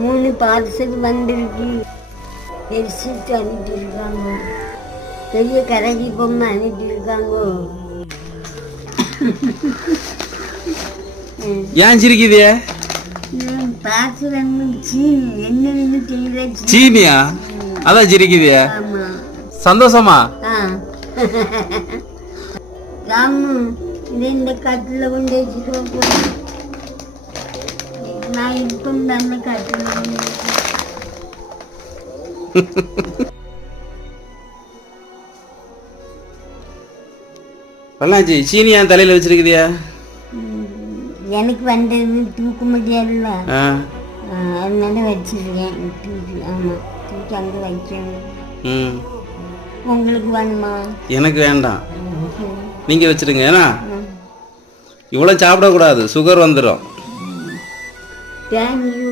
3 parcel வந்திருக்கு. பெருசிட்டு அனுப்பியிருக்காங்க. பெரிய கரடி பொம்மை அனுப்பியிருக்காங்க. ஏன் சிரிக்குது? பார்சல் என்னன்னு தெரியல. சீனியா? அதான் சிரிக்குது. ஆமா. சந்தோஷமா? ராமு இந்த கட்டில் கொண்டு வச்சுக்கோ. நான் இப்போ அந்த கட்டில் கொண்டு பல்லாச்சி சீனியா தலையில வச்சிருக்குதியா? எனக்கு வந்தது தூக்க முடியாதுல்ல, அதனால வச்சிருக்கேன். ஆமாம், தூக்கி அங்கே வைக்கணும். உங்களுக்கு வேணுமா? எனக்கு வேண்டாம், நீங்க வச்சிருங்க. ஏன்னா இவ்வளோ சாப்பிடக்கூடாது, சுகர் வந்துடும். தேங்க்யூ.